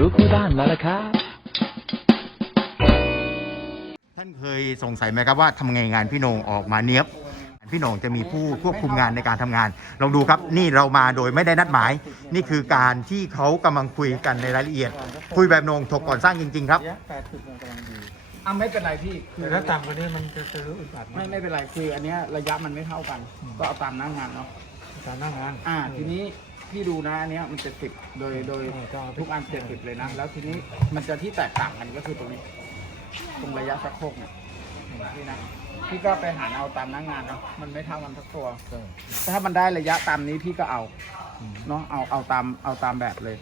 รู้คู่บ้านมาแล้วครับ ท่านเคยสงสัยไหมครับว่าทำไงงานพี่โหนงออกมาเนี้ยบ พี่โหนงจะมีผู้ควบคุมงานในการทำงาน ลองดูครับนี่เรามาโดยไม่ได้นัดหมาย นี่คือการที่เขากำลังคุยกันในรายละเอียด คุยแบบโหนงถกก่อนสร้างจริง ๆ ครับระยะแปดสิบมันกำลังดีอะไม่เป็นไรพี่คือแต่ถ้าต่ำกว่านี้มันจะจะรู้อึดอัดไม่ไม่เป็นไรคืออันเนี้ยระยะมันไม่เท่ากัน ก็เอาตามหน้างานเนาะ การหน้างาน อ่าทีนี้ พี่ดูนะอันเนี้ยมันเจ็ดสิบโดยโดยเออก็เอาทุกอันเจ็ดสิบเลยนะ แล้วทีนี้มันจะที่แตกต่างกันก็คือตรงนี้ ตรงระยะชักโครกเนี่ยพี่นะพี่ก็ไปหาเอาตามหน้างานเนาะมันไม่เท่ากันทักตัวก็ถ้ามันได้ระยะตามนี้พี่ก็เอาเนาะเอาเอาตามเอาตามแบบเลย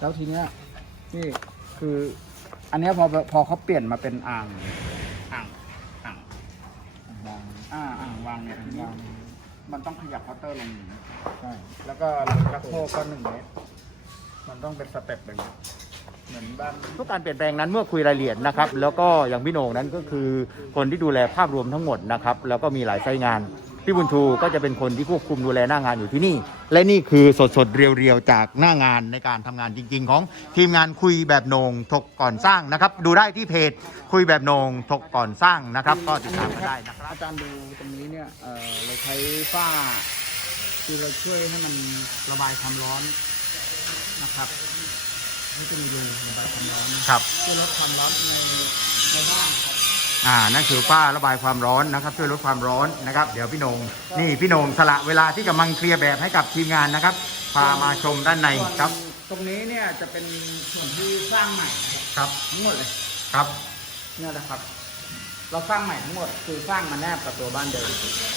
แล้วทีเนี้ยนี่คือ อันเนี้ยพอพอเขาเปลี่ยนมาเป็นอ่างอ่างอ่างวางอ่าอ่างวางเนี่ยทีนี้วาง มันต้องขยับพัตเตอร์ลงอย่างนี้ใช่แล้วก็กระโคกก็หนึ่งเมตร มันต้องเป็นสเต็ปแบบนี้เหมือนบ้าน ทุกการเปลี่ยนแปลงนั้นเมื่อคุยรายละเอียดนะครับ แล้วก็อย่างพี่โหนงนั้นก็คือคนที่ดูแลภาพรวมทั้งหมดนะครับ แล้วก็มีหลายไซต์งาน พี่บุญชูก็จะเป็นคนที่ควบคุมดูแลหน้างานอยู่ที่นี่ และนี่คือสดๆเรียวๆจากหน้างานในการทำงานจริง ๆ ของทีมงานคุยแบบโหนงถกก่อนสร้างนะครับ ดูได้ที่เพจคุยแบบโหนงถกก่อนสร้างนะครับ ก็ติดตามกันได้นะครับอาจารย์ดูตรงนี้เนี่ยเอ่อเราใช้ฝ้าคือเราช่วยให้มันระบายความร้อนนะครับนี่จะมีรูระบายความร้อนนะครับช่วยลดความร้อนในในบ้านครับ อ่านั่นคือฝ้าระบายความร้อนนะครับ ช่วยลดความร้อนนะครับ เดี๋ยวพี่โหนงนี่พี่โหนงสละเวลาที่กำลังเคลียร์แบบให้กับทีมงานนะครับพามาชมด้านในส่วนครับ ตรงนี้เนี่ยจะเป็นส่วนที่สร้างใหม่นะครับครับทั้งหมดเลยครับเนี่ยนะครับ เราสร้างใหม่ทั้งหมดคือสร้างมาแนบกับตัวบ้านเดิม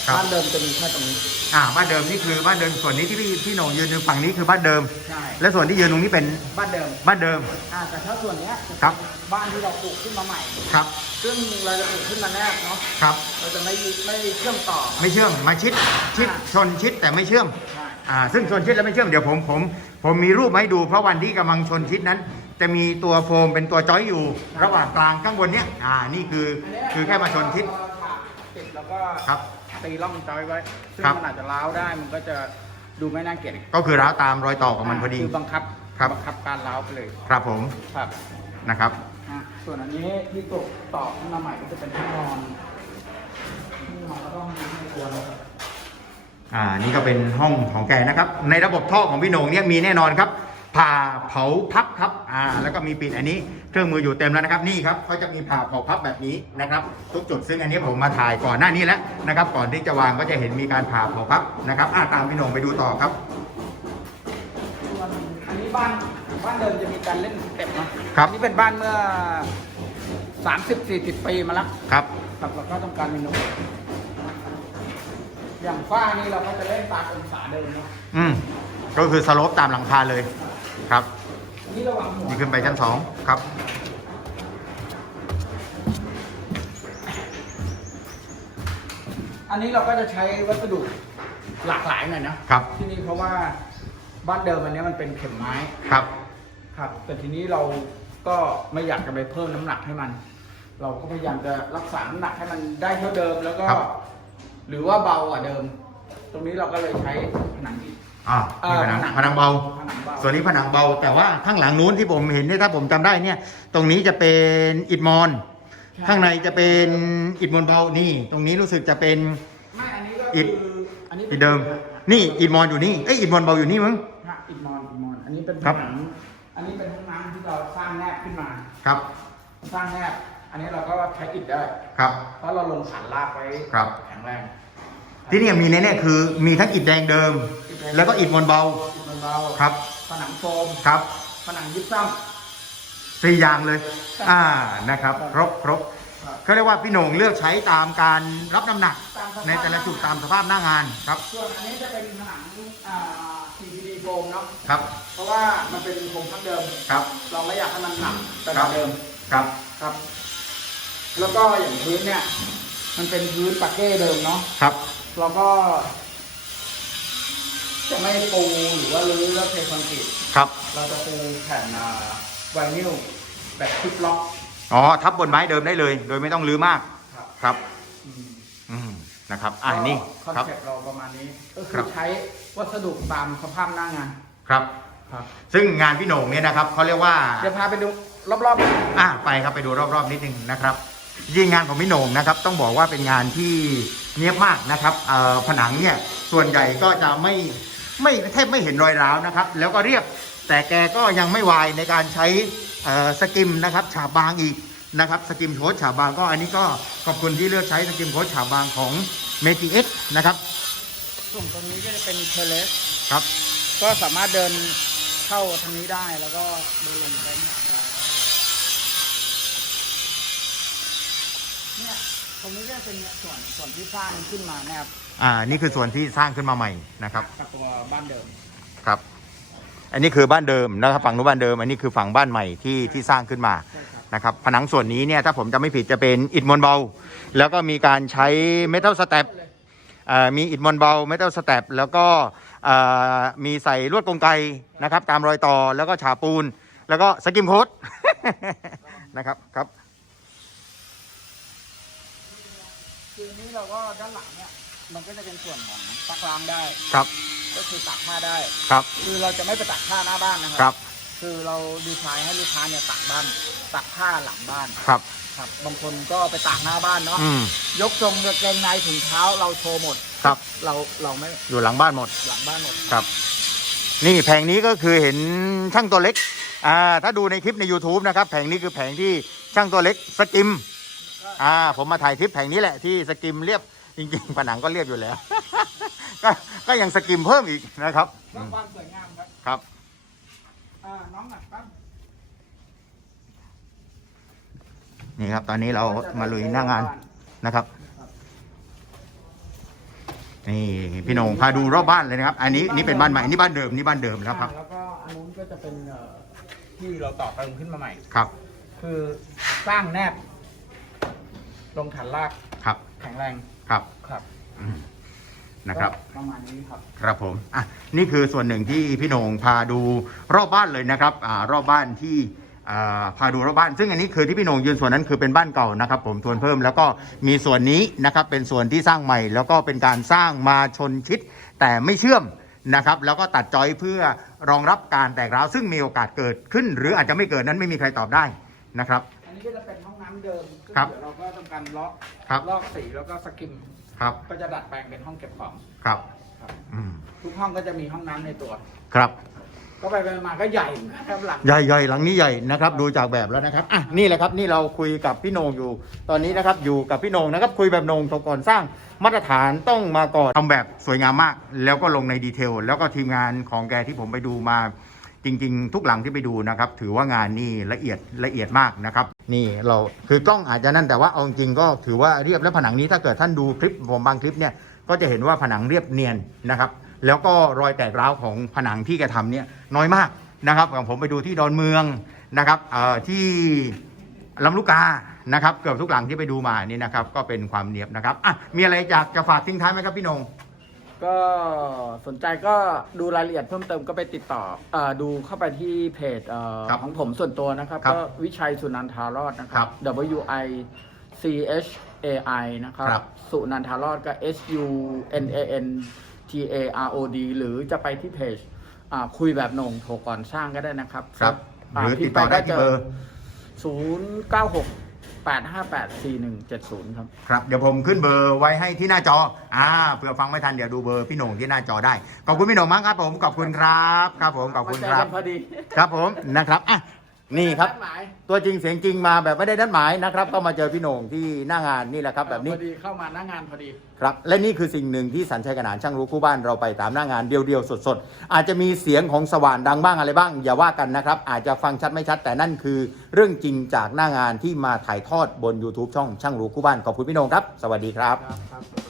ครับ บ้านเดิมจะมีแค่ตรงนี้อ่าบ้านเดิมนี่คือบ้านเดิมส่วนนี้ที่พี่พี่โหนงยืนอยู่ฝั่งนี้คือบ้านเดิม ใช่และส่วนที่ยืนตรงนี้เป็นบ้านเดิมบ้านเดิม อ่าแต่ถ้าส่วนเนี้ยจะเป็นครับ บ้านที่เราปลูกขึ้นมาใหม่ ครับซึ่งเราจะปลูกขึ้นมาแนบเนาะครับ เราจะไม่ไม่เชื่อมต่อ ไม่เชื่อมมาชิดชิดชนชิดแต่ไม่เชื่อมใช่อ่าซึ่งชนชิดและไม่เชื่อมเดี๋ยวผมผมผมมีรูปมาให้ดูเพราะวันที่กำลังชนชิดนั้น จะมีตัวโฟมเป็นตัวจอยอยู่ ระหว่างกลางข้างบนเนี้ยอ่านี่คือคือแค่มาชนชิดเราถากติดแล้วก็ครับตีร่องจอยไว้ซึ่งครับ มันอาจจะร้าวได้มันก็จะดูไม่น่าเกลียดก็คือร้าวตามรอยต่อของมันพอดี คือบังคับครับ บังคับการร้าวไปเลยครับผมครับนะครับ อะส่วนอันนี้ที่ตกต่อขึ้นมาใหม่ก็จะเป็นห้องนอนห้องนอนแล้วก็ห้องน้ำในตัวนะครับอ่านี่ก็เป็นห้องของแกนะครับ ในระบบท่อของพี่โหนงเนี่ยมีแน่นอนครับผ่าเผาพับครับ อ่าแล้วก็มีปิดอันนี้เครื่องมืออยู่เต็มแล้วนะครับนี่ครับเขาจะมีผ่าเผาพับแบบนี้นะครับทุกจุดซึ่งอันนี้ผมมาถ่ายก่อนหน้านี้แล้วนะครับ ก่อนที่จะวางก็จะเห็นมีการผ่าเผาพับนะครับอ่าตามพี่โหนงไปดูต่อครับส่วนอันนี้บ้านบ้านเดิมจะมีการเล่นสเต็ปเนาะครับอันนี้เป็นบ้านเมื่อ 30 40 ปีมาแล้วครับ ครับเราก็ต้องการเมนูอย่างฝ้านี่เราก็จะเล่นตามองศาเดิมเนาะอืมก็คือสโลปตามหลังคาเลยครับอั นนี่ระหว่างหัวนี่ขึ้นไปชั้นสองครับ อันนี้เราก็จะใช้วัสดุหลากหลายหน่อยนะครับ ที่นี่เพราะว่าบ้านเดิมอันเนี้ยมันเป็นเข็มไม้ครับ ครับ แต่ทีนี้เราก็ไม่อยากจะไปเพิ่มน้ำหนักให้มัน เราก็พยายามจะรักษาน้ำหนักให้มันได้เท่าเดิมแล้วก็ ครับ หรือว่าเบากว่าเดิม ตรงนี้เราก็เลยใช้ผนังอิฐ อ่านี่ผนังเอ่อผนังเบา ผนังเบา ส่วนนี้ผนังเบา แต่ว่าข้างหลังนู้นที่ผมเห็นเนี่ยถ้าผมจำได้เนี่ย ตรงนี้จะเป็นอิฐมอนข้างในจะเป็นอิฐมวลเบานี่ ตรงนี้รู้สึกจะเป็น ไม่อันนี้ก็อิฐ คืออันนี้อิฐเดิม นี่อิฐมอนอยู่นี่เอ้ยอิฐมวลเบาอยู่นี่มั้ง ฮะอิฐมอนอิฐมอนอันนี้เป็นผครับ นังอันนี้เป็นห้องน้ำที่เราสร้างแนบขึ้นมา ครับสร้างแนบอันนี้เราก็ใช้อิฐได้ ครับ เพราะเราลงฐานรากไว้ครับ แข็งแรง ที่เนี่ยมีแน่ๆคือมีทั้งอิฐแดงเดิม แล้วก็อิฐมวลเบาอิฐมันเบาครับผนังโฟมครับผนังยิบซ้สี่อย่างเลย อ่านะครับครบครบครับก็เรียกว่าพี่โหน่งเลือกใช้ตามการรับน้ำหนักตามสภาพในแต่ละจุดตามสภาพหน้างานครับำส่วนอันนี้จะเป็นผนังอ่า CPD โฟมเนาะครับ เพราะว่ามันเป็นโครงสร้างเดิมครับ เราไม่อยากให้มันหนักแต่ครับเดิมครับครับ แล้วก็อย่างพื้นเนี่ย มันเป็นพื้นปาเก้เดิมเนาะครับ เราก็ จะไม่ปูหรือว่ารื้อแล้วเทคอนกรีตครับ เราจะปูแผ่นอ่าไวนิลแบบคลิปล็อกอ๋อ ทับบนไม้เดิมได้เลย โดยไม่ต้องรื้อมาก ครับครับ อืมอืม นะครับ อ่านี่ คอนครับ เซ็ปต์เราประมาณนี้ ก็คืครัอบ ใช้วัสดุตามสภาพหน้างานครับ ครับซึ่งงานพี่โหน่งเนี่ยนะครับเขาเรียกว่า เดี๋ยวพาไปดูรอบๆ อะไปครับไปดูรอบๆนิดนึงนะครับยิ่งงานของพี่โหน่งนะครับ ต้องบอกว่าเป็นงานที่เนียบมากนะครับเอ่อผนังเนี่ยส่วนใหญ่ก็จะไม่ ไม่แทบไม่เห็นรอยร้าวนะครับ แล้วก็เรียบแต่แกก็ยังไม่วายในการใช้เอ่อสกิมนะครับฉาบบางอีกนะครับสกิมโค้ดฉาบบางก็อันนี้ก็ขอบคุณที่เลือกใช้สกิมโค้ดฉาบบางของเมจิเอ็กนะครับส่วนตรงนี้ก็จะเป็นเทเลสครับ ก็สามารถเดินเข้าทางนี้ได้แล้วก็เดินลงไปเนี่ยได้เนี่ยตรงนี้ก็จะเป็นส่วนส่วนที่สร้างขึ้นมาเนะครับ อ่า นี่คือส่วนที่สร้างขึ้นมาใหม่นะครับ กับตัวบ้านเดิมครับ อันนี้คือบ้านเดิมนะครับ ฝั่งนู้นบ้านเดิม อันนี้คือฝั่งบ้านใหม่ที่ที่สร้างขึ้นมาใช่ครับนะครับ ผนังส่วนนี้เนี่ยถ้าผมจะไม่ผิดจะเป็นอิฐมวลเบา แล้วก็มีการใช้เมทัลสแตปมีอิฐมวลเบาเมทัลสแตปแล้วก็เอ่อมีใส่ลวดกลไกนะครับ ตามรอยต่อแล้วก็ฉาปูน แล้วก็สกิมโค้ดนะครับครับ คือนี้เราก็ด้านหลังเนี่ย มันก็จะเป็นส่วนของซักล้างได้ ครับก็คือตักผ้าได้ ครับ คือเราจะไม่ไปตักผ้าหน้าบ้านนะคครัรับ คือเราดีไซน์ให้ลูกค้าเนี่ยตักบ้านตักผ้าหลังบ้านครับ ครับ บางคนก็ไปตากหน้าบ้านเนาะอืม ยกทรงกางเกงในถุงเท้าเราโชว์หมดครับ เราเราไม่อยู่หลังบ้านหมด หลังบ้านหมด ครับ นี่แผงนี้ก็คือเห็นช่างตัวเล็ก อ่า ถ้าดูในคลิปใน YouTube นะครับ แผงนี้คือแผงที่ช่างตัวเล็กสกิม อ่า ผมมาถ่ายคลิปแผงนี้แหละที่สกิมเรียบ จริงๆ ผนังก็เรียบอยู่แล้ว ก็ก็ยังสกิมเพิ่มอีกนะครับเพื่อความสวยงามครับครับ อ่าน้องหนักครับนี่ครับ ตอนนี้เรามาลุยหน้างานนะครับ นี่พี่โหนงพาดูรอบบ้านเลยนะครับ อันนี้นี่เป็นบ้านใหม่อันนี่บ้านเดิมนี่บ้านเดิมแล้วครับอ่าแล้วก็อันนู้นก็จะเป็นเอ่อที่เราต่อเติมขึ้นมาใหม่ ครับคือสร้างแนบลงฐานรากครับ แข็งแรงครับครับอืมนะครับ ก็ประมาณนี้ครับ ครับผม อะ นี่คือส่วนหนึ่งที่พี่โหนงพาดูรอบบ้านเลยนะครับ อ่า รอบบ้านที่อ่าพาดูรอบบ้าน ซึ่งอันนี้คือที่พี่โหนงยืนส่วนนั้นคือเป็นบ้านเก่านะครับ ผมทวนเพิ่ม แล้วก็มีส่วนนี้นะครับ เป็นส่วนที่สร้างใหม่ แล้วก็เป็นการสร้างมาชนชิด แต่ไม่เชื่อมนะครับ แล้วก็ตัดจอยเพื่อรองรับการแตกร้าว ซึ่งมีโอกาสเกิดขึ้น หรืออาจจะไม่เกิดนั้นไม่มีใครตอบได้นะครับ อันนี้ก็จะเป็นห้องน้ำ เดิมซึ่งครับเดี๋ยวเราก็ทำการเลาะครับ ลอกสีแล้วก็สกิมครับ ก็จะดัดแปลงเป็นห้องเก็บของครับ ครับ อืม ทุกห้องก็จะมีห้องน้ำในตัว ครับ ก็ไปไปมาก็ใหญ่ครับหลัง ใหญ่ๆหลังนี้ใหญ่นะครับ ดูจากแบบแล้วนะครับอะนี่แหละครับนี่เราคุยกับพี่โหนงอยู่ ตอนนี้นะครับอยู่กับพี่โหนงนะครับ คุยแบบโหนงก่อนสร้างมาตรฐานต้องมาก่อนทำแบบสวยงามมาก แล้วก็ลงในดีเทลแล้วก็ทีมงานของแกที่ผมไปดูมา จริง ๆ ทุกหลังที่ไปดูนะครับ ถือว่างานนี่ละเอียดละเอียดมากนะครับ นี่เราคือกล้องอาจจะนั่นแต่ว่าเอาจริงก็ถือว่าเรียบแล้วผนังนี้ถ้าเกิดท่านดูคลิปผมบางคลิปเนี่ยก็จะเห็นว่าผนังเรียบเนียนนะครับ แล้วก็รอยแตกร้าวของผนังที่แกทำเนี่ยน้อยมากนะครับองผมไปดูที่ดอนเมืองนะครับที่ลำลูกกานะครับ เกือบทุกหลังที่ไปดูมานี่นะครับ ก็เป็นความเนียบนะครับอะมีอะไรอยากจะฝากทิ้งท้ายไหมครับพี่นง ก็สนใจก็ดูรายละเอียดเพิ่มเติมก็ไปติดต่อเออดูเข้าไปที่เพจเอ่อครับของผมส่วนตัวนะครับ ครับก็วิชัยสุนันทารอดนะคครัรับบ W I C H A I นะครับ ครับ สุนันทารอดก็ S U N A N T A R O D หรือจะไปที่เพจอ่าคุยแบบโหน่งโทรก่อนสร้างก็ได้นะครับครับาหรือพิติมดพ์ต่อได้ก็ที่จะเบอร์ศูนย์ เก้าหกแปดห้าแปดสี่หนึ่งเจ็ดศูนย์ครับ ครับ เดี๋ยวผมขึ้นเบอร์ไว้ให้ที่หน้าจอ อ่าเผื่อฟังไม่ทันเดี๋ยวดูเบอร์พี่โหน่งที่หน้าจอได้ ขอบคุณพี่โหน่งมากครับผม ขอบคุณครับ ครับผม ขอบคุณครับมาเจอกันพอดี ครับผมนะครับ อะ นี่ครับนัดหมายตัวจริงเสียงจริงมาแบบไม่ได้นัดหมายนะครับก็มาเจอพี่โหน่งที่หน้างานนี่แหละครับ แบบนี้พอดีเข้ามาหน้างานพอดี ครับ และนี่คือสิ่งหนึ่งที่สัญชัยกนานช่างรู้คู่บ้านเราไปตามหน้างานเดียวๆ สดๆ อาจจะมีเสียงของสว่านดังบ้างอะไรบ้าง อย่าว่ากันนะครับ อาจจะฟังชัดไม่ชัด แต่นั่นคือเรื่องจริงจากหน้างานที่มาถ่ายทอดบน YouTube ช่องช่างรู้คู่บ้านขอบคุณพี่โหน่งครับ สวัสดีครับ ครับครับ